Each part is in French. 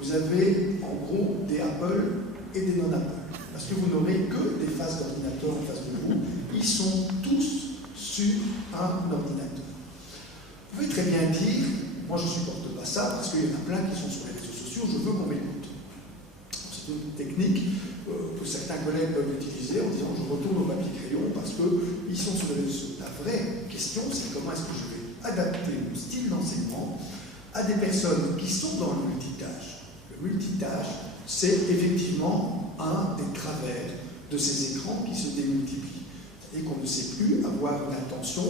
vous avez en gros des Apple et des non-Apple. Parce que vous n'aurez que des faces d'ordinateur en face de vous. Ils sont tous sur un ordinateur. Vous pouvez très bien dire, moi je ne supporte pas ça parce qu'il y en a plein qui sont sur les réseaux sociaux, je veux qu'on m'écoute. C'est une technique que certains collègues peuvent utiliser en disant je retourne au papier crayon parce qu'ils sont sur les réseaux sociaux. La vraie question, c'est comment est-ce que je vais adapter mon style d'enseignement à des personnes qui sont dans le multitâche. Le multitâche, c'est effectivement un des travers de ces écrans qui se démultiplient. C'est-à-dire qu'on ne sait plus avoir une attention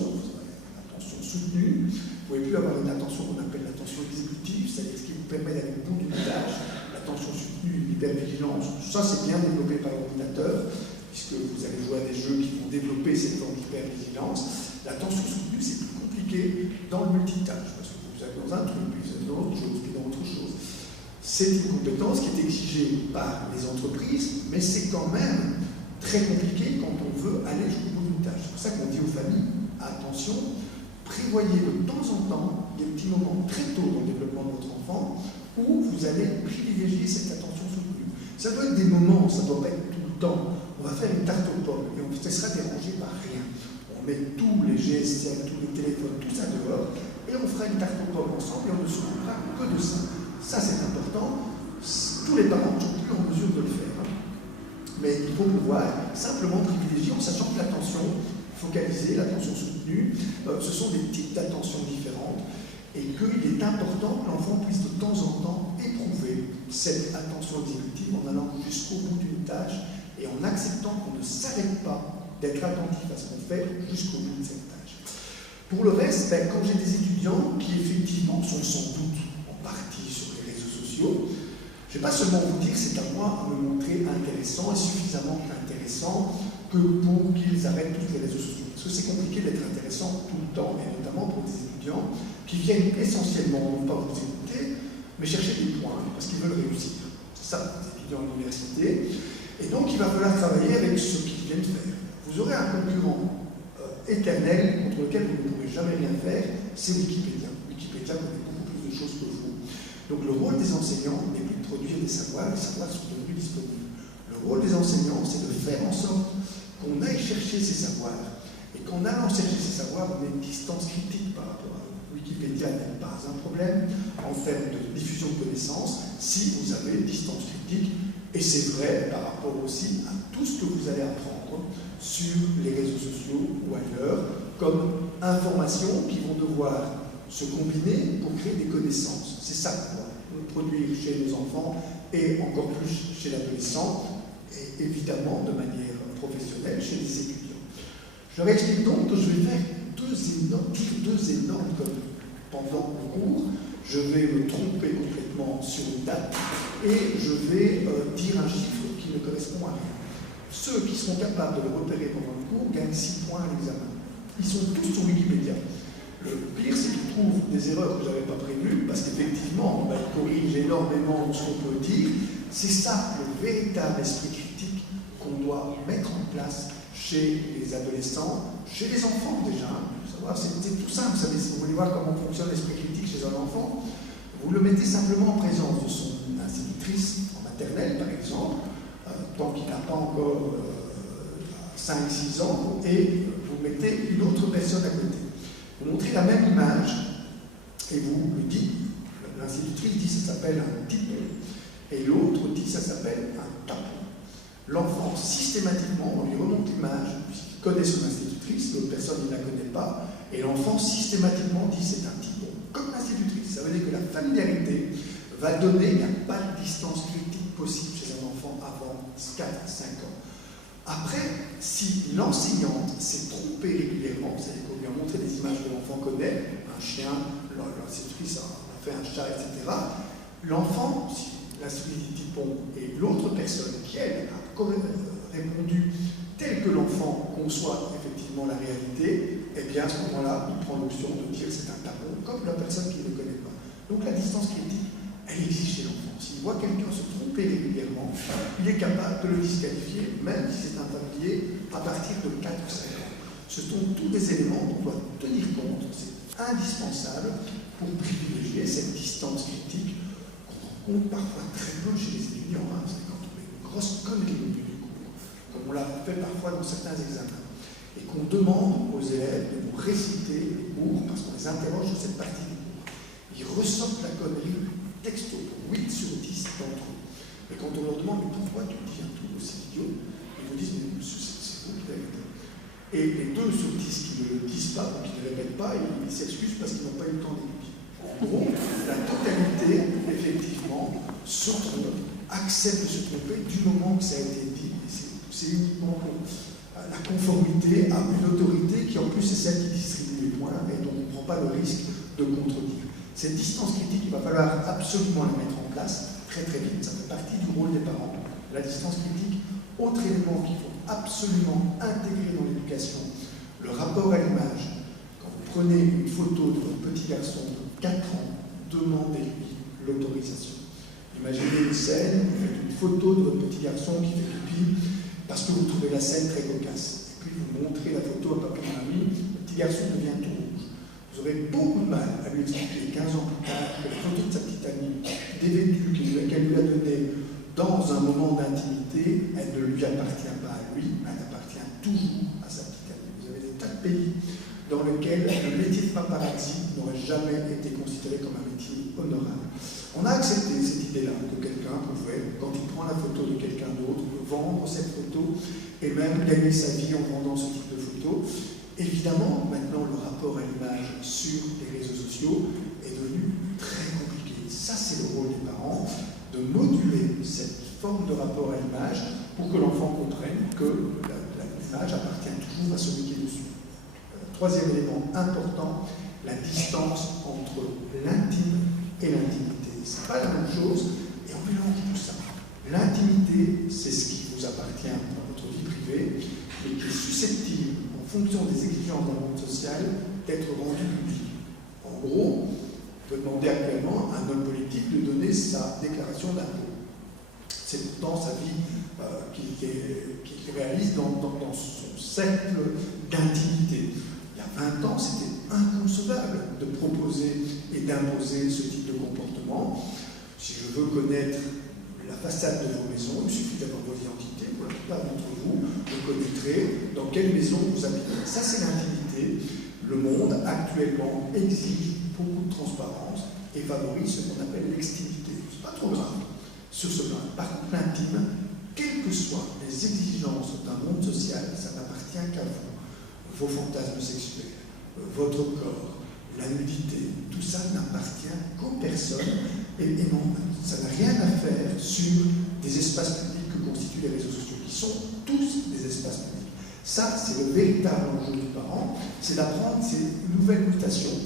soutenue, vous ne pouvez plus avoir une attention qu'on appelle l'attention exécutive, c'est-à-dire ce qui vous permet d'aller au bout d'une tâche, l'attention soutenue, l'hypervigilance, tout ça c'est bien développé par l'ordinateur, puisque vous allez jouer à des jeux qui vont développer cette forme d'hypervigilance. L'attention soutenue, c'est plus compliqué dans le multitâche, parce que vous êtes dans un truc, puis vous êtes dans autre chose, puis dans autre chose. C'est une compétence qui est exigée par les entreprises, mais c'est quand même très compliqué quand on veut aller jusqu'au bout d'une tâche. C'est pour ça qu'on dit aux familles, attention, prévoyez de temps en temps des petits moments très tôt dans le développement de votre enfant où vous allez privilégier cette attention soutenue. Ça doit être des moments, ça ne doit pas être tout le temps. On va faire une tarte aux pommes et on se sera dérangé par rien. On met tous les GSM, tous les téléphones, tout ça dehors et on fera une tarte aux pommes ensemble et on ne s'occupera que de ça. Ça c'est important. Tous les parents ne sont plus en mesure de le faire. Mais il faut pouvoir simplement privilégier en sachant que l'attention focalisée, l'attention soutenue, ce sont des types d'attention différentes et qu'il est important que l'enfant puisse de temps en temps éprouver cette attention exécutive en allant jusqu'au bout d'une tâche et en acceptant qu'on ne s'arrête pas d'être attentif à ce qu'on fait jusqu'au bout de cette tâche. Pour le reste, quand j'ai des étudiants qui effectivement sont sans doute en partie sur les réseaux sociaux, je ne vais pas seulement vous dire c'est à moi à me montrer intéressant et suffisamment intéressant que pour qu'ils arrêtent tous les réseaux sociaux. Parce que c'est compliqué d'être intéressant tout le temps, et notamment pour des étudiants qui viennent essentiellement, non pas vous écouter, mais chercher des points, parce qu'ils veulent réussir. C'est ça, les étudiants à l'université. Et donc, il va falloir travailler avec ce qu'ils viennent faire. Vous aurez un concurrent éternel contre lequel vous ne pourrez jamais rien faire, c'est Wikipédia. Wikipédia connaît beaucoup plus de choses que vous. Donc, le rôle des enseignants n'est plus de produire des savoirs, les savoirs sont devenus disponibles. Le rôle des enseignants, c'est de faire en sorte qu'on aille chercher ces savoirs et qu'en allant chercher ces savoirs, on ait une distance critique par rapport à eux. Wikipédia n'est pas un problème en termes de diffusion de connaissances si vous avez une distance critique, et c'est vrai par rapport aussi à tout ce que vous allez apprendre sur les réseaux sociaux ou ailleurs, comme informations qui vont devoir se combiner pour créer des connaissances. C'est ça qu'on va produire chez nos enfants et encore plus chez l'adolescent, et évidemment de manière professionnelle chez les étudiants. Je leur explique donc que je vais faire deux énormes conneries. Pendant le cours, je vais me tromper complètement sur une date et je vais dire un chiffre qui ne correspond à rien. Ceux qui seront capables de le repérer pendant le cours gagnent 6 points à l'examen. Ils sont tous sur Wikipédia. Le pire, c'est qu'ils trouvent des erreurs que je n'avais pas prévues, parce qu'effectivement, ils corrigent énormément ce qu'on peut dire. C'est ça, le véritable esprit critique qu'on doit mettre en place chez les adolescents, chez les enfants déjà. C'est tout simple, vous savez, si vous voulez voir comment fonctionne l'esprit critique chez un enfant, vous le mettez simplement en présence de son institutrice en maternelle, par exemple, tant qu'il n'a pas encore 5-6 ans, et vous mettez une autre personne à côté. Vous montrez la même image et vous lui dites, l'institutrice dit ça s'appelle un typon et l'autre dit ça s'appelle un tapon. L'enfant, systématiquement, on lui remonte l'image, puisqu'il connaît son institutrice, l'autre personne ne la connaît pas, et l'enfant systématiquement dit c'est un typon, comme l'institutrice. Ça veut dire que la familiarité va donner, il n'y a pas de distance critique possible chez un enfant avant 4-5 ans. Après, si l'enseignante s'est trompée régulièrement, c'est-à-dire qu'on lui a montré des images que l'enfant connaît, un chien, l'institutrice a fait un chat, etc., l'enfant, si l'institutrice dit typon, et l'autre personne qui, elle, a répondu tel que l'enfant conçoit effectivement la réalité, eh bien à ce moment-là, il prend l'option de dire c'est un tapon, comme la personne qui ne le connaît pas. Donc la distance critique, elle existe chez l'enfant. S'il voit quelqu'un se tromper régulièrement, il est capable de le disqualifier, même si c'est un familier, à partir de 4 ou 5 ans. Ce sont tous des éléments dont on doit tenir compte. C'est indispensable pour privilégier cette distance critique qu'on compte parfois très peu chez les étudiants, hein, c'est quand on fait une grosse connerie au milieu du cours, comme on l'a fait parfois dans certains examens, et qu'on demande aux élèves de nous réciter le cours parce qu'on les interroge sur cette partie du cours. Ils ressortent la connerie texto pour 8 sur 10 d'entre eux. Et quand on leur demande mais pourquoi tu dis un truc aussi idiot, ils vous disent mais monsieur, c'est vous qui l'avez dit. Et les 2 sur 10 qui ne le disent pas, ou qui ne le répètent pas, ils s'excusent parce qu'ils n'ont pas eu le temps d'écouter. En gros, la totalité, effectivement, se trompe, accepte de se tromper du moment que ça a été dit. C'est uniquement pour la conformité à une autorité qui en plus est celle qui distribue les points et dont on ne prend pas le risque de contredire. Cette distance critique, il va falloir absolument la mettre en place très très vite. Ça fait partie du rôle des parents. La distance critique, autre élément qu'il faut absolument intégrer dans l'éducation, le rapport à l'image. Quand vous prenez une photo de votre petit garçon de 4 ans, demandez-lui l'autorisation. Imaginez une scène, vous faites une photo de votre petit garçon qui fait pipi parce que vous trouvez la scène très cocasse. Et puis vous montrez la photo à papa et mamie, le petit garçon devient tout rouge. Vous aurez beaucoup de mal à lui expliquer 15 ans plus tard que la photo de sa petite amie dévêtue qu'elle lui a donnée dans un moment d'intimité, elle ne lui appartient pas à lui, mais elle appartient toujours à sa petite amie. Vous avez des tas de pays dans lesquels le métier de paparazzi n'aurait jamais été considéré comme un métier honorable. On a accepté cette idée-là, que quelqu'un pouvait, quand il prend la photo de quelqu'un d'autre, vendre cette photo et même gagner sa vie en vendant ce type de photo. Évidemment, maintenant, le rapport à l'image sur les réseaux sociaux est devenu très compliqué. Ça, c'est le rôle des parents, de moduler cette forme de rapport à l'image pour que l'enfant comprenne que l'image appartient toujours à celui qui est dessus. Troisième élément important, la distance entre l'intime et l'intimité. Ce n'est pas la même chose, et on mélange tout ça. L'intimité, c'est ce qui vous appartient dans votre vie privée, mais qui est susceptible, en fonction des exigences d'un monde social, d'être rendu public. En gros, on peut demander actuellement à un homme politique de donner sa déclaration d'impôt. C'est pourtant sa vie qu'il réalise dans son cercle d'intimité. Il y a 20 ans, c'était inconcevable de proposer et d'imposer ce type de comportement. Si je veux connaître la façade de vos maisons, il suffit d'avoir vos identités. Pour la plupart d'entre vous, vous connaîtrez dans quelle maison vous habitez. Ça, c'est l'intimité. Le monde, actuellement, exige beaucoup de transparence et favorise ce qu'on appelle l'extimité. C'est pas trop grave sur ce plan. Par contre, l'intime, quelles que soient les exigences d'un monde social, ça n'appartient qu'à vous. Vos fantasmes sexuels, votre corps, la nudité, tout ça n'appartient qu'aux personnes et non, ça n'a rien à faire sur des espaces publics que constituent les réseaux sociaux, qui sont tous des espaces publics. Ça, c'est le véritable enjeu des parents, c'est d'apprendre ces nouvelles mutations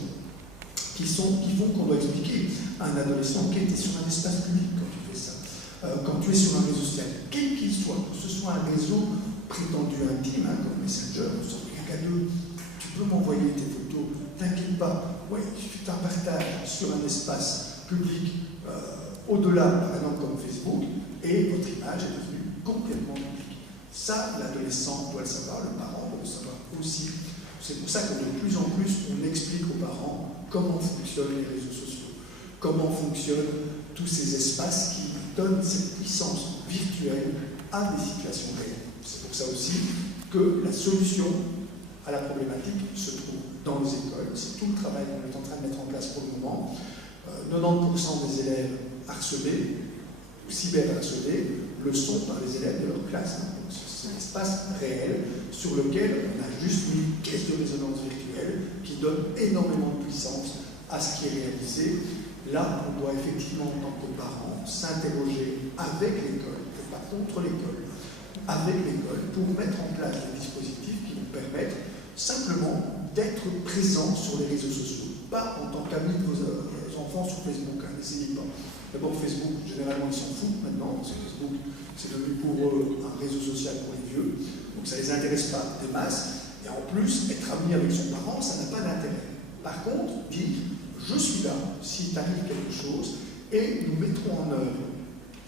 qui font qu'on doit expliquer à un adolescent qui était sur un espace public quand tu fais ça. Quand tu es sur un réseau social, quel qu'il soit, que ce soit un réseau prétendu intime, hein, comme Messenger, tu peux m'envoyer tes photos, t'inquiète pas, oui, tu t'en partages sur un espace public, au-delà, par exemple, comme Facebook, et votre image est devenue complètement publique. Ça, l'adolescent doit le savoir, le parent doit le savoir aussi. C'est pour ça que de plus en plus, on explique aux parents comment fonctionnent les réseaux sociaux, comment fonctionnent tous ces espaces qui donnent cette puissance virtuelle à des situations réelles. C'est pour ça aussi que la solution à la problématique se trouve dans les écoles. C'est tout le travail qu'on est en train de mettre en place pour le moment. 90% des élèves harcelés, ou cyberharcelés, le sont par les élèves de leur classe. C'est un espace réel sur lequel on a juste mis une caisse de résonance virtuelle qui donne énormément de puissance à ce qui est réalisé. Là, on doit effectivement, en tant que parents, s'interroger avec l'école, et pas contre l'école, avec l'école, pour mettre en place des dispositifs qui nous permettent simplement d'être présents sur les réseaux sociaux, pas en tant qu'amis de vos enfants sur Facebook, hein, n'essayez pas. D'abord Facebook, généralement ils s'en foutent maintenant, parce que Facebook c'est devenu pour eux un réseau social pour les vieux, donc ça ne les intéresse pas des masses, et en plus, être ami avec son parent, ça n'a pas d'intérêt. Par contre, dire, je suis là, s'il t'arrive quelque chose, et nous mettrons en œuvre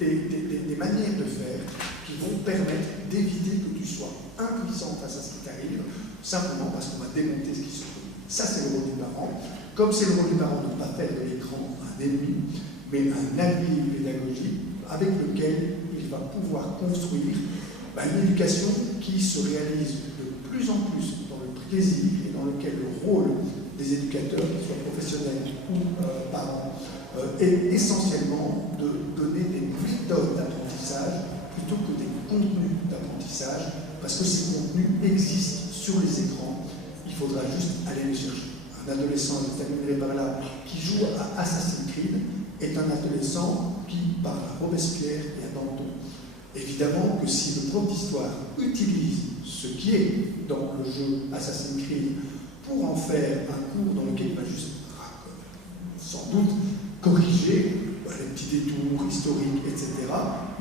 des manières de faire qui vont permettre d'éviter que tu sois impuissant face à ce qui t'arrive, simplement parce qu'on va démonter ce qui se trouve. Ça, c'est le rôle du parent. Comme c'est le rôle du parent de ne pas faire de l'écran un ennemi, mais un habile pédagogique avec lequel il va pouvoir construire une éducation qui se réalise de plus en plus dans le plaisir et dans lequel le rôle des éducateurs, qu'ils soient professionnels ou parents, est essentiellement de donner des méthodes d'apprentissage plutôt que des contenus d'apprentissage, parce que ces contenus existent sur les écrans, il faudra juste aller les chercher. Un adolescent, je terminerai par là, qui joue à Assassin's Creed est un adolescent qui parle à Robespierre et à Danton. Évidemment que si le prof d'histoire utilise ce qui est dans le jeu Assassin's Creed pour en faire un cours dans lequel il va juste, sans doute, corriger les petits détours historiques, etc.,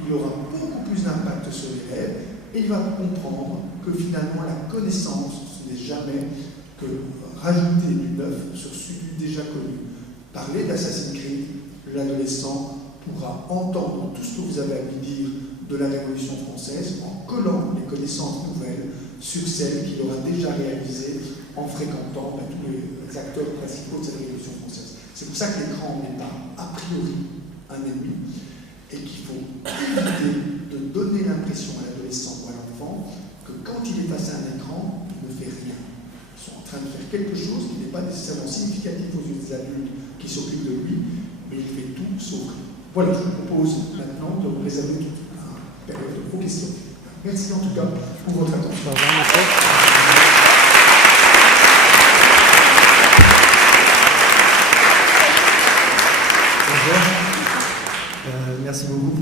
il aura beaucoup plus d'impact sur l'élève et il va comprendre que finalement la connaissance, ce n'est jamais que rajouter du neuf sur celui déjà connu. Parler d'Assassin's Creed, l'adolescent pourra entendre tout ce que vous avez à lui dire de la Révolution française en collant les connaissances nouvelles sur celles qu'il aura déjà réalisées en fréquentant tous les acteurs principaux de cette Révolution française. C'est pour ça que l'écran n'est pas a priori un ennemi et qu'il faut éviter de donner l'impression à l'adolescent ou à l'enfant que quand il est face à un écran, il ne fait rien. Ils sont en train de faire quelque chose qui n'est pas nécessairement significatif aux yeux des adultes qui s'occupent de lui, mais il fait tout sauf rien. Voilà, je vous propose maintenant de réserver toute une période de vos questions. Merci en tout cas pour votre attention. Merci beaucoup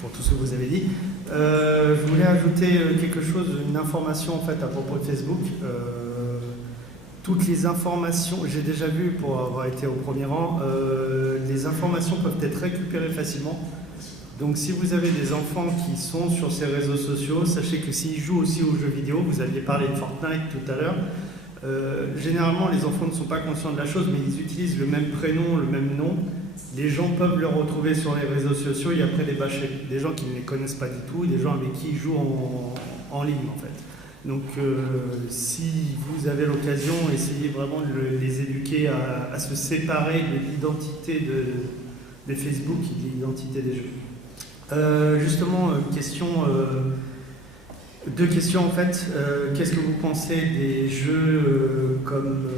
pour tout ce que vous avez dit. Je voulais ajouter quelque chose, une information en fait à propos de Facebook. Toutes les informations, j'ai déjà vu pour avoir été au premier rang, les informations peuvent être récupérées facilement. Donc si vous avez des enfants qui sont sur ces réseaux sociaux, sachez que s'ils jouent aussi aux jeux vidéo, vous aviez parlé de Fortnite tout à l'heure, généralement les enfants ne sont pas conscients de la chose, mais ils utilisent le même prénom, le même nom. Les gens peuvent le retrouver sur les réseaux sociaux et après les bâcher. Des gens qui ne les connaissent pas du tout, des gens avec qui ils jouent en ligne en fait. Donc si vous avez l'occasion, essayez vraiment de les éduquer à se séparer de l'identité de Facebook et de l'identité des jeux. Justement, deux questions en fait. Qu'est-ce que vous pensez des jeux comme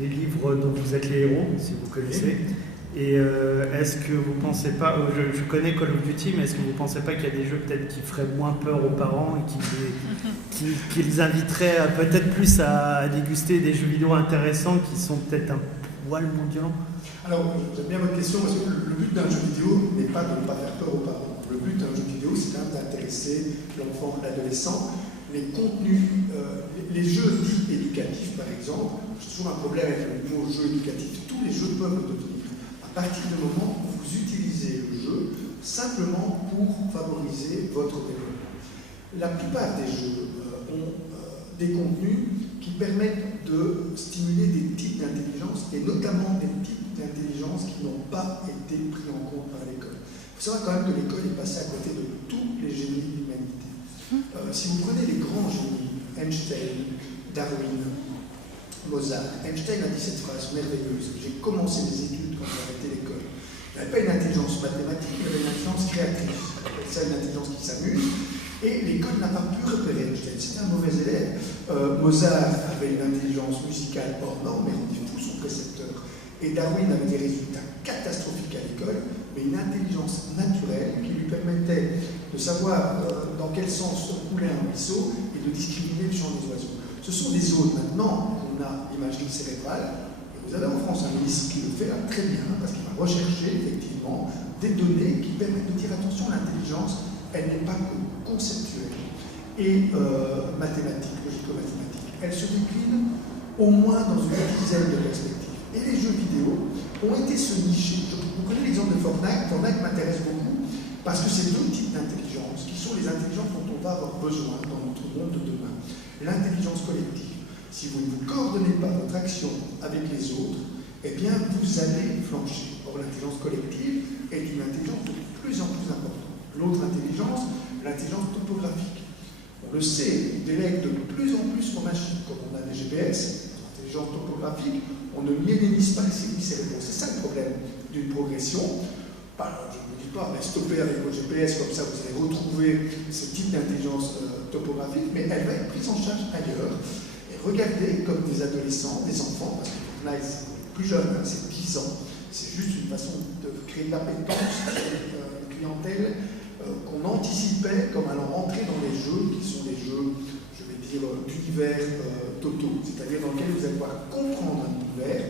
les livres dont vous êtes les héros, si vous connaissez? Et est-ce que vous pensez pas, je connais Call of Duty, mais est-ce que vous pensez pas qu'il y a des jeux peut-être qui feraient moins peur aux parents et qui les inviteraient peut-être plus à déguster des jeux vidéo intéressants qui sont peut-être un poil moins violents? Alors, j'aime bien votre question parce que le but d'un jeu vidéo n'est pas de ne pas faire peur aux parents. Le but d'un jeu vidéo, c'est quand même d'intéresser l'enfant, l'adolescent. Les contenus, les jeux dits éducatifs, par exemple, j'ai toujours un problème avec le mot jeu éducatif. Tous les jeux peuvent le devenir. À partir du moment où vous utilisez le jeu simplement pour favoriser votre développement. La plupart des jeux ont des contenus qui permettent de stimuler des types d'intelligence et notamment des types d'intelligence qui n'ont pas été pris en compte par l'école. Il faut savoir quand même que l'école est passée à côté de tous les génies de l'humanité. Si vous prenez les grands génies, Einstein, Darwin, Mozart, Einstein a dit cette phrase merveilleuse: j'ai commencé les études quand j'ai arrêté l'école. Il n'avait pas une intelligence mathématique, il avait une intelligence créatrice. On appelle ça une intelligence qui s'amuse. Et l'école n'a pas pu repérer Einstein. C'était un mauvais élève. Mozart avait une intelligence musicale hors norme, mais rendait fou son précepteur. Et Darwin avait des résultats catastrophiques à l'école, mais une intelligence naturelle qui lui permettait de savoir dans quel sens coulait un ruisseau et de discriminer le chant des oiseaux. Ce sont des zones maintenant qu'on a l'imagerie cérébrale. Et vous avez en France un ministre qui le fait très bien, parce qu'il va rechercher effectivement des données qui permettent de dire attention, l'intelligence, elle n'est pas que conceptuelle et mathématique, logico-mathématique. Elle se décline au moins dans une dizaine de perspectives. Et les jeux vidéo ont été se nicher. Vous connaissez l'exemple de Fortnite. Fortnite m'intéresse beaucoup parce que c'est deux types d'intelligence qui sont les intelligences dont on va avoir besoin dans notre monde de demain. L'intelligence collective. Si vous ne vous coordonnez pas votre action avec les autres, eh bien vous allez flancher. Or, l'intelligence collective est une intelligence de plus en plus importante. L'autre intelligence, l'intelligence topographique. On le sait, on délègue de plus en plus aux machines. Comme on a des GPS, l'intelligence topographique, On ne myélénise pas les cellules cérébraux. C'est ça le problème d'une progression. Alors, je ne vous dis pas, mais stopper avec votre GPS, comme ça vous allez retrouver ce type d'intelligence topographique, mais elle va être prise en charge ailleurs. Et regardez comme des adolescents, des enfants, parce que là, c'est plus jeune, hein, c'est 10 ans, c'est juste une façon de créer de l'appétence sur une clientèle qu'on anticipait comme allant rentrer dans les jeux qui sont des jeux, je vais dire, d'univers totaux, c'est-à-dire dans lesquels vous allez pouvoir comprendre un univers.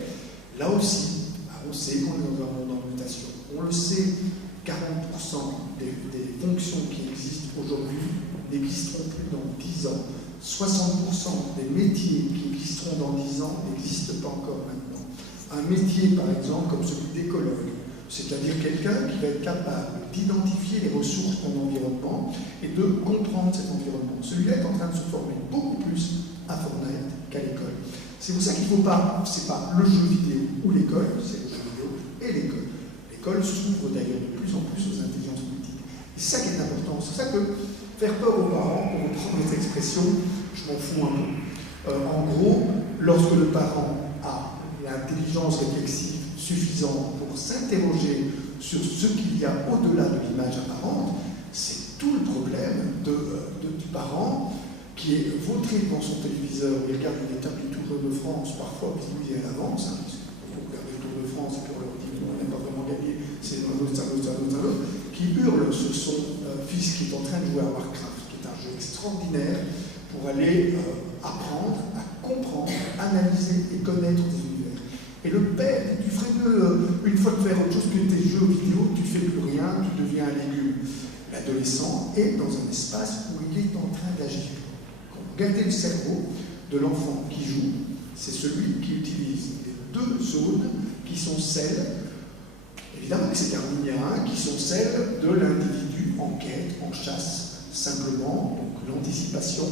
Là aussi, on sait qu'on est dans un monde en mutation. On le sait, 40% des fonctions qui existent aujourd'hui n'existeront plus dans 10 ans. 60% des métiers qui existeront dans 10 ans n'existent pas encore maintenant. Un métier, par exemple, comme celui d'écologue, c'est-à-dire quelqu'un qui va être capable d'identifier les ressources de son environnement et de comprendre cet environnement. Celui-là est en train de se former beaucoup plus à Fortnite qu'à l'école. C'est pour ça qu'il ne faut pas, c'est pas le jeu vidéo ou l'école, c'est le jeu vidéo et l'école. L'école s'ouvre d'ailleurs de plus en plus aux intelligences multiples. Et c'est ça qui est important. C'est ça que faire peur aux parents, pour reprendre notre expression, je m'en fous un peu. En gros, lorsque le parent a l'intelligence réflexive suffisante pour s'interroger sur ce qu'il y a au-delà de l'image apparente, c'est tout le problème du parent qui est vautré devant son téléviseur, où il regarde une étape du Tour de France, parfois bidouillé à l'avance, hein, pour regarder le Tour de France et puis on leur dit qu'on n'a pas vraiment gagné, c'est un autre, qui hurle sur son fils qui est en train de jouer à Warcraft, qui est un jeu extraordinaire pour aller apprendre à comprendre, analyser et connaître des univers. Et le père, tu ferais mieux, une fois de faire autre chose que tes jeux vidéo, tu ne fais plus rien, tu deviens un légume. L'adolescent est dans un espace où il est en train d'agir. Regardez le cerveau de l'enfant qui joue, c'est celui qui utilise les deux zones qui sont celles, évidemment que c'est darwinien, qui sont celles de l'individu en quête, en chasse, simplement, donc l'anticipation,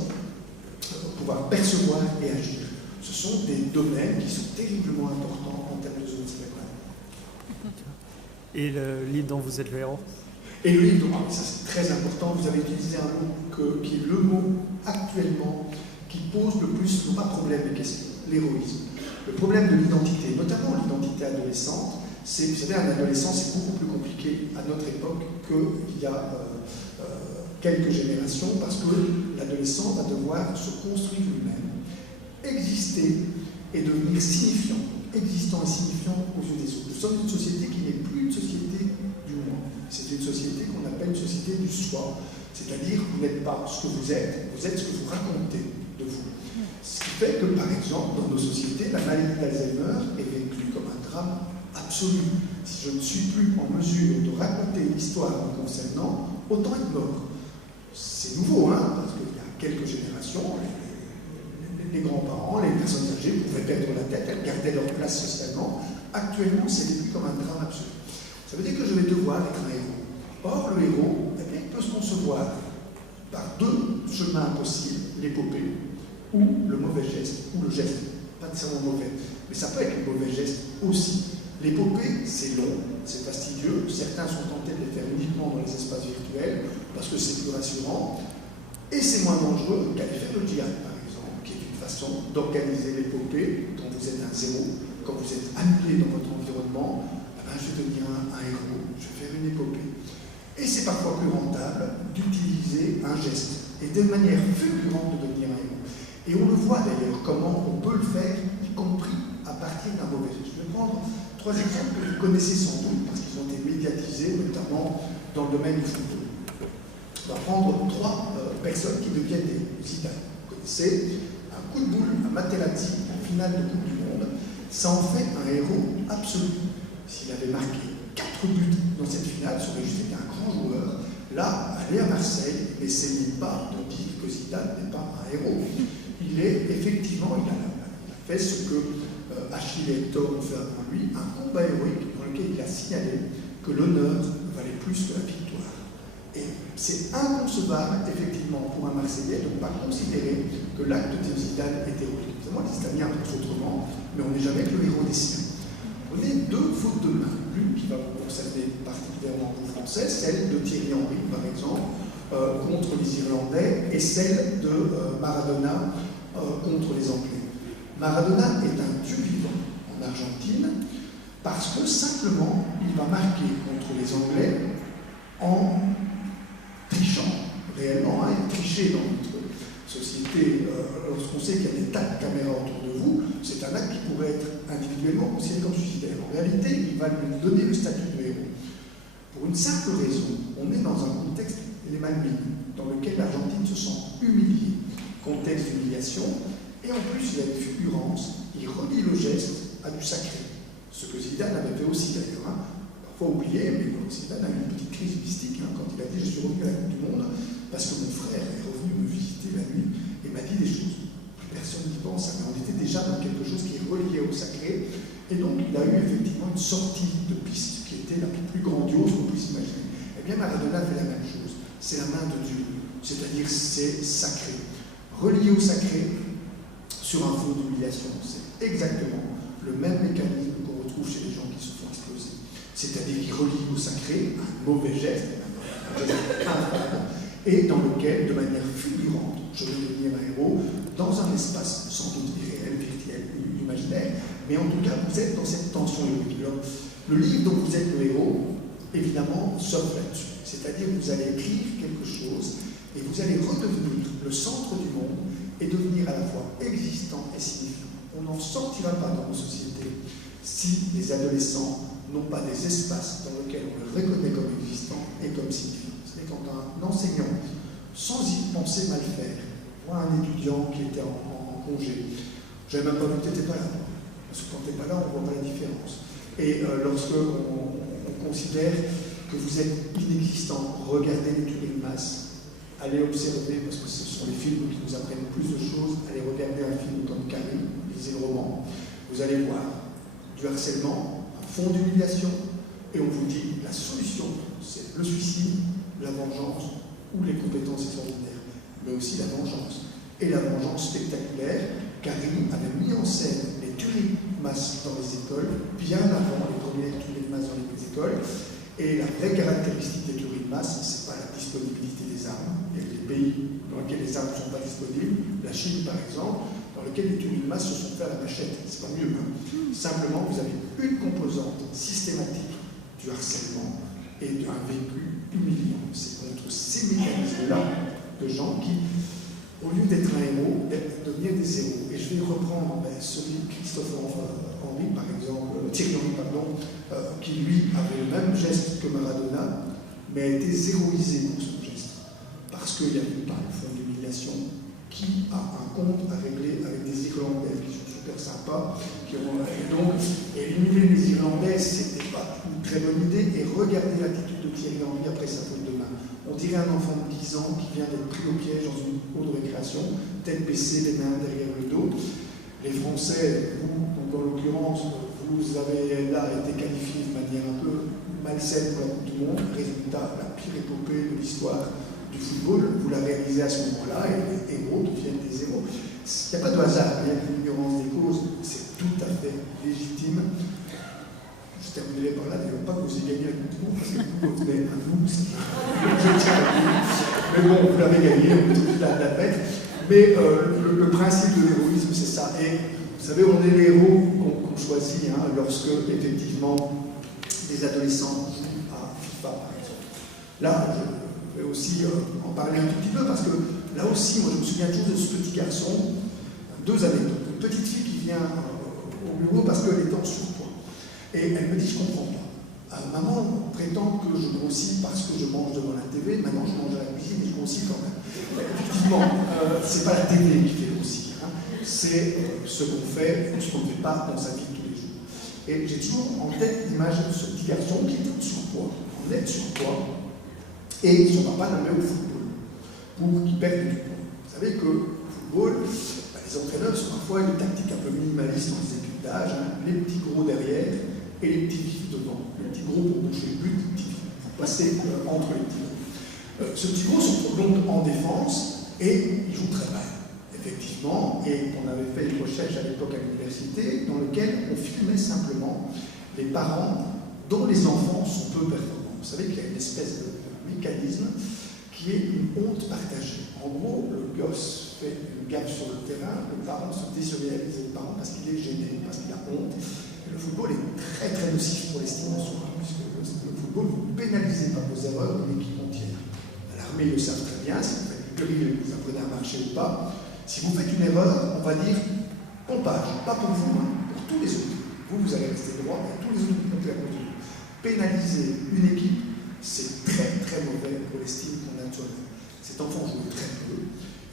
pouvoir percevoir et agir. Ce sont des domaines qui sont terriblement importants en termes de zone cérébrale. Et le livre dont vous êtes le héros? Et le livre, ça c'est très important, vous avez utilisé un mot qui est le mot actuellement qui pose le plus, non pas problème, mais question, l'héroïsme. Le problème de l'identité, notamment l'identité adolescente, c'est, vous savez, un adolescent c'est beaucoup plus compliqué à notre époque qu'il y a quelques générations, parce que l'adolescent va devoir se construire lui-même, exister et devenir signifiant, existant et signifiant aux yeux des autres. Nous sommes une société qui n'est plus une société du moi. C'est une société qu'on appelle une société du soi, c'est-à-dire que vous n'êtes pas ce que vous êtes ce que vous racontez de vous. Ce qui fait que, par exemple, dans nos sociétés, la maladie d'Alzheimer est vécue comme un drame absolu. Si je ne suis plus en mesure de raconter une histoire me concernant, autant être mort. C'est nouveau, hein, parce qu'il y a quelques générations, les grands-parents, les personnes âgées pouvaient perdre la tête, elles gardaient leur place socialement. Actuellement, c'est vécu comme un drame absolu. Ça veut dire que je vais devoir être un héros. Or, le héros, eh bien, il peut se concevoir par deux chemins possibles, l'épopée, ou le mauvais geste, ou le geste, pas nécessairement mauvais, mais ça peut être le mauvais geste aussi. L'épopée, c'est long, c'est fastidieux, certains sont tentés de les faire uniquement dans les espaces virtuels, parce que c'est plus rassurant, et c'est moins dangereux qu'aller faire le djihad, par exemple, qui est une façon d'organiser l'épopée dont vous êtes un zéro, quand vous êtes annulé dans votre environnement, je vais devenir un héros, je vais faire une épopée. Et c'est parfois plus rentable d'utiliser un geste, et de manière fulgurante de devenir un héros. Et on le voit d'ailleurs, comment on peut le faire, y compris à partir d'un mauvais geste. Je vais prendre 3 exemples que vous connaissez sans doute, parce qu'ils ont été médiatisés, notamment dans le domaine du football. On va prendre 3 personnes qui deviennent des Zidane. Vous connaissez un coup de boule à Materazzi en finale de Coupe du Monde, ça en fait un héros absolu. S'il avait marqué 4 buts dans cette finale, ça aurait juste été un grand joueur. Là, aller à Marseille, n'essayez pas de dire que Zidane n'est pas un héros. Il est effectivement, il a fait ce que Achille et Hector ont fait avant lui, un combat héroïque dans lequel il a signalé que l'honneur valait plus que la victoire. Et c'est inconcevable, effectivement, pour un Marseillais de ne pas considérer que l'acte de Zidane est héroïque. C'est moi qui Zidane un peu autrement, mais on n'est jamais que le héros des siens. Prenez 2 fautes de main, l'une qui va vous concerner particulièrement vous français, celle de Thierry Henry, par exemple, contre les Irlandais, et celle de Maradona contre les Anglais. Maradona est un dieu vivant en Argentine, parce que simplement, il va marquer contre les Anglais en trichant, réellement, hein, et tricher dans notre société, lorsqu'on sait qu'il y a des tas de caméras autour de vous, c'est un acte qui pourrait être individuellement considéré comme suicidaire. En réalité, il va lui donner le statut de héros. Pour une simple raison, on est dans un contexte, les Malvines, dans lequel l'Argentine se sent humiliée, contexte d'humiliation, et en plus il y a une fulgurance, il relie le geste à du sacré. Ce que Zidane avait fait aussi d'ailleurs, hein. Parfois oublié, mais Zidane a eu une petite crise mystique hein, quand il a dit « Je suis revenu à la Coupe du Monde parce que mon frère est revenu me visiter la nuit et m'a dit des choses. Plus personne n'y pense, mais on était déjà dans quelque chose qui est relié au sacré. » Et donc il a eu effectivement une sortie de piste qui était la plus grandiose qu'on puisse imaginer. Eh bien Maradona fait la même chose. C'est la main de Dieu, c'est-à-dire c'est sacré. Relié au sacré sur un fond d'humiliation. C'est exactement le même mécanisme qu'on retrouve chez les gens qui se font exploser. C'est-à-dire qu'il relie au sacré un mauvais geste, un geste infâme, et dans lequel, de manière fulgurante, je vais devenir un héros, dans un espace sans doute irréel, virtuel, imaginaire, mais en tout cas, vous êtes dans cette tension héroïque. Le livre dont vous êtes le héros, évidemment, s'offre là-dessus. C'est-à-dire que vous allez écrire quelque chose et vous allez redevenir le centre du monde et devenir à la fois existant et signifiant. On n'en sortira pas dans nos sociétés si les adolescents n'ont pas des espaces dans lesquels on les reconnaît comme existants et comme signifiants. C'est quand un enseignant, sans y penser mal faire, voit un étudiant qui était en congé, je n'avais même pas vu que tu n'étais pas là, parce que quand tu n'es pas là, on ne voit pas la différence. Et lorsque on considère que vous êtes inexistant, regardez les tueries de masse, allez observer, parce que ce sont les films qui nous apprennent plus de choses, allez regarder un film comme Carrie, lisez le roman, vous allez voir du harcèlement, un fond d'humiliation, et on vous dit la solution, c'est le suicide, la vengeance ou les compétences extraordinaires, mais aussi la vengeance. Et la vengeance spectaculaire, Carrie avait mis en scène les tueries de masse dans les écoles, bien avant les premières tueries de masse dans les écoles. Et la vraie caractéristique des tueries de masse, ce n'est pas la disponibilité des armes. Il y a des pays dans lesquels les armes ne sont pas disponibles, la Chine par exemple, dans lequel les tueries de masse se sont faites à la machette. C'est pas mieux, hein. Simplement, vous avez une composante systématique du harcèlement et d'un vécu humiliant. C'est contre ces mécanismes-là de gens qui, au lieu d'être un héros, devenir des héros. Et je vais reprendre celui de Christophe Henry, par exemple, Thierry Henry, pardon, qui lui avait le même geste que Maradona, mais a été zéroisé pour son geste. Parce qu'il n'y avait pas le fond d'humiliation, qui a un compte à régler avec des Irlandais qui sont super sympas, qui ont, éliminer les Irlandais, c'était pas une très bonne idée, et regardez l'attitude de Thierry Henry après sa faute de main. On dirait un enfant de 10 ans qui vient d'être pris au piège dans une cour de récréation, tête baissée, les mains derrière le dos. Les Français, vous, donc en l'occurrence, vous avez là été qualifié de manière un peu malsaine pour la Coupe du Monde. Résultat, la pire épopée de l'histoire du football, vous la réalisez à ce moment-là, et les héros deviennent des héros. Il n'y a pas de hasard, il y a l'ignorance des causes, c'est tout à fait légitime. Je terminerai par là, d'ailleurs pas que vous ayez gagné la Coupe du Monde, parce que vous venez à nous, je tiens à dire. Mais bon, vous l'avez gagné, on peut tout la mettre. Mais le principe de l'héroïsme, c'est ça. Et vous savez, on est les héros qu'on choisit hein, lorsque, effectivement, des adolescents jouent à FIFA, par exemple. Là, je vais aussi en parler un tout petit peu, parce que là aussi, moi, je me souviens toujours de ce petit garçon, 2 anecdotes. Une petite fille qui vient au bureau parce qu'elle est en surpoids. Et elle me dit, je ne comprends pas. Maman prétend que je grossis parce que je mange devant la TV, maintenant je mange à la cuisine et je grossis quand même. Effectivement, ce n'est pas la TV qui fait grossir, hein. C'est ce qu'on fait ou ce qu'on ne fait pas dans sa vie de tous les jours. Et j'ai toujours en tête l'image de ce petit garçon qui est en surpoids, en net surpoids, et son papa le met au football pour qu'il perde du poids. Vous savez que au football, les entraîneurs sont parfois une tactique un peu minimaliste dans les équipes d'âge, hein, les petits gros derrière et les petits vifs devant. Les petits gros pour boucher le but, les petits vifs pour passer entre les petits gros. Ce petit gros se trouve donc en défense et il joue très mal, effectivement. Et on avait fait une recherche à l'époque à l'université dans laquelle on filmait simplement les parents dont les enfants sont peu performants. Vous savez qu'il y a une espèce de mécanisme qui est une honte partagée. En gros, le gosse fait une gaffe sur le terrain, le parent se désolidarise des parents parce qu'il est gêné, parce qu'il a honte. le football est très très nocif pour l'estime de soi, puisque le football, vous ne pénalisez pas vos erreurs une équipe entière. À l'armée, ils le savent très bien, si vous faites du péril, vous apprenez à marcher ou pas. Si vous faites une erreur, on va dire pompage, pas pour vous, hein, pour tous les autres. Vous allez rester droit, et tous les autres vont compter à cause de vous. Pénaliser une équipe, c'est très très mauvais pour l'estime qu'on a de soi-même. Cet enfant joue très peu,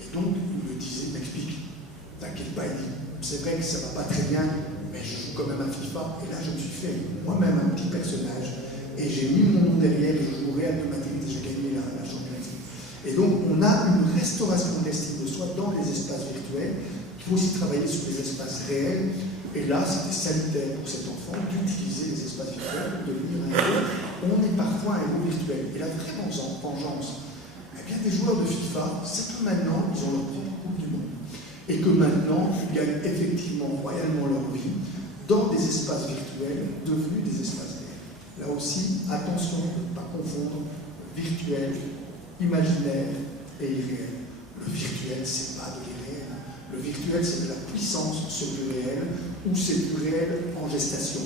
et donc il me disait, il m'explique, t'inquiète pas, il dit, c'est vrai que ça va pas très bien, mais je joue quand même à FIFA, et là je me suis fait moi-même un petit personnage, et j'ai mis mon nom derrière, et je jouerai à Real Madrid, et j'ai gagné la Champions League. Et donc on a une restauration de l'estime de soi dans les espaces virtuels. Il faut aussi travailler sur les espaces réels. Et là, c'était salutaire pour cet enfant d'utiliser les espaces virtuels pour devenir un héros. On est parfois un héros virtuel. Et la vraie vengeance, eh bien, des joueurs de FIFA, c'est que maintenant, ils ont leur propre Coupe du Monde. Et que maintenant, ils gagnent effectivement, royalement leur vie dans des espaces virtuels devenus des espaces réels. Là aussi, attention de ne pas confondre virtuel, imaginaire et irréel. Le virtuel, c'est pas de l'irréel. Le virtuel, c'est de la puissance sur du réel, ou c'est du réel en gestation.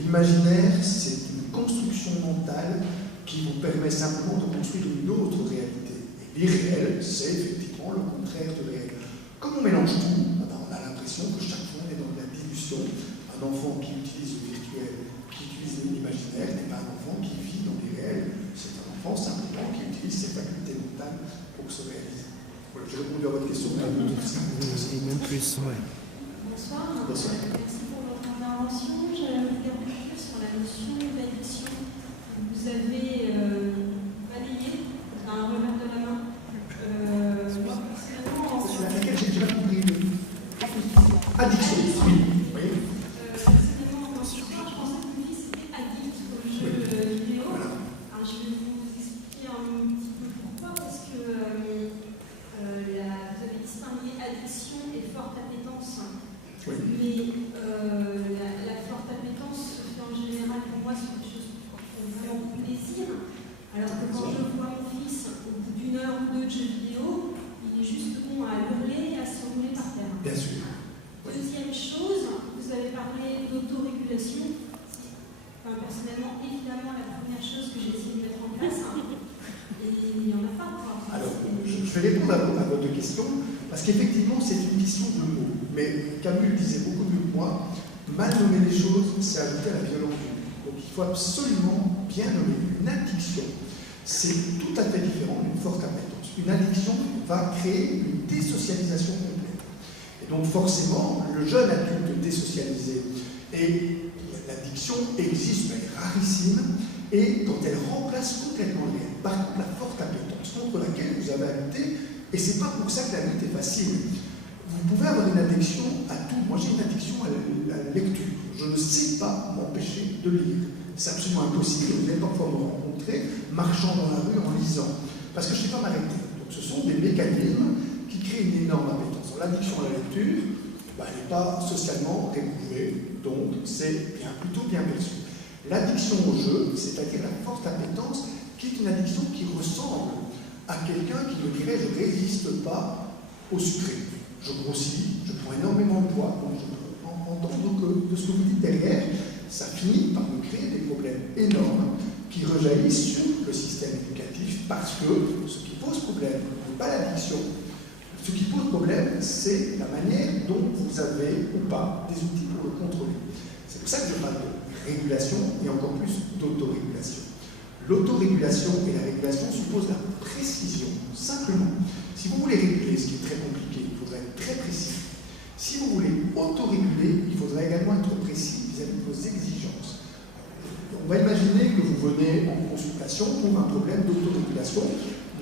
L'imaginaire, c'est une construction mentale qui vous permet simplement de construire une autre réalité. Et l'irréel, c'est effectivement le contraire du réel. Comme on mélange tout, on a l'impression que chaque fois on est dans la dilution. Un enfant qui utilise le virtuel, qui utilise l'imaginaire, n'est pas un enfant qui vit dans l'irréel. C'est un enfant simplement qui utilise ses facultés mentales pour se réaliser. Voilà, j'ai répondu à votre question. Et même plus, ouais. Bonsoir. Bonsoir. Merci pour votre intervention. J'allais vous dire plus sur la notion d'addiction. Vous avez balayé un revers de la main. Moi, personnellement, C'est laquelle j'ai déjà compris. Addiction, oui. personnellement, dans ce soir, je pensais que mon fils était addict aux jeux vidéo. Voilà. Alors, je vais vous expliquer un petit peu pourquoi. Parce que vous avez distingué addiction et forte appétence. Oui. Mais la forte appétence se fait en général pour moi sur des choses qui font vraiment plaisir. Alors que quand je vois mon fils au bout d'une heure ou deux de jeux vidéo, il est juste bon à hurler et à se rouler par terre. Bien sûr. Deuxième chose, vous avez parlé d'autorégulation. Enfin, personnellement, évidemment, la première chose que j'ai essayé de mettre en place, et il n'y en a pas. Quoi. Alors, je vais répondre à votre question, parce qu'effectivement, c'est une question de mots. Mais Camus le disait beaucoup mieux que moi, mal nommer les choses, c'est ajouter à la violence du but. Donc il faut absolument bien nommer. Une addiction, c'est tout à fait différent d'une forte appétence. Une addiction va créer une désocialisation complète. Et donc forcément, le jeune adulte désocialisé, et l'addiction existe, elle est rarissime, et quand elle remplace complètement le réel. Par contre, la forte appétence contre laquelle vous avez habité, et c'est pas pour ça que la lutte est facile. Vous pouvez avoir une addiction à tout. Moi, j'ai une addiction à la lecture. Je ne sais pas m'empêcher de lire. C'est absolument impossible. Vous allez parfois me rencontrer marchant dans la rue en lisant. Parce que je ne sais pas m'arrêter. Donc, ce sont des mécanismes qui créent une énorme appétence. L'addiction à la lecture, elle n'est pas socialement réprouvée. Donc, c'est plutôt bien perçu. L'addiction au jeu, c'est-à-dire la forte appétence, qui est une addiction qui ressemble à quelqu'un qui me dirait « je ne résiste pas au sucré ». Je grossis, je prends énormément de poids, donc je peux entendre que de ce que vous dites derrière, ça finit par me créer des problèmes énormes qui rejaillissent sur le système éducatif parce que ce qui pose problème n'est pas l'addiction. Ce qui pose problème, c'est la manière dont vous avez ou pas des outils pour le contrôler. C'est pour ça que je parle de régulation et encore plus d'autorégulation. L'autorégulation et la régulation supposent la précision, simplement. Si vous voulez réguler, ce qui est très compliqué, il faudrait être très précis. Si vous voulez autoréguler, il faudra également être précis vis-à-vis de vos exigences. On va imaginer que vous venez en consultation pour un problème d'autorégulation.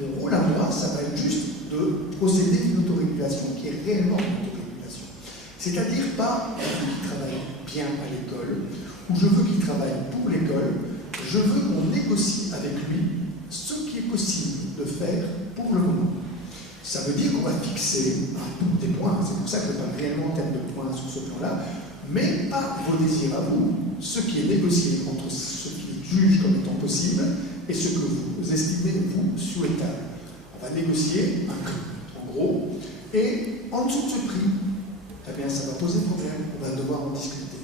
Mon rôle à moi, ça va être juste de procéder d'une autorégulation qui est réellement une autorégulation. C'est-à-dire pas je veux qu'il travaille bien à l'école, ou je veux qu'il travaille pour l'école, je veux qu'on négocie avec lui ce qui est possible de faire pour le moment. Ça veut dire qu'on va fixer des points, c'est pour ça que je parle réellement en termes de points sur ce plan-là, mais pas vos désirs à vous, ce qui est négocié entre ce qui juge comme étant possible et ce que vous estimez, vous, souhaitable. On va négocier un prix, en gros, et en dessous de ce prix, eh bien, ça va poser problème, on va devoir en discuter.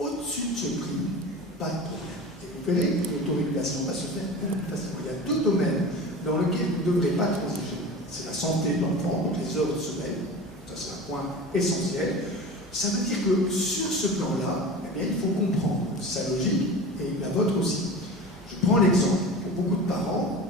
Au-dessus surprime, pas de problème. Et vous verrez que l'autorégulation va se faire beaucoup plus facilement. Il y a deux domaines dans lesquels vous ne devrez pas transiger. C'est la santé de l'enfant, donc les heures de sommeil. Ça, c'est un point essentiel. Ça veut dire que sur ce plan-là, eh bien, il faut comprendre sa logique et la vôtre aussi. Je prends l'exemple pour beaucoup de parents.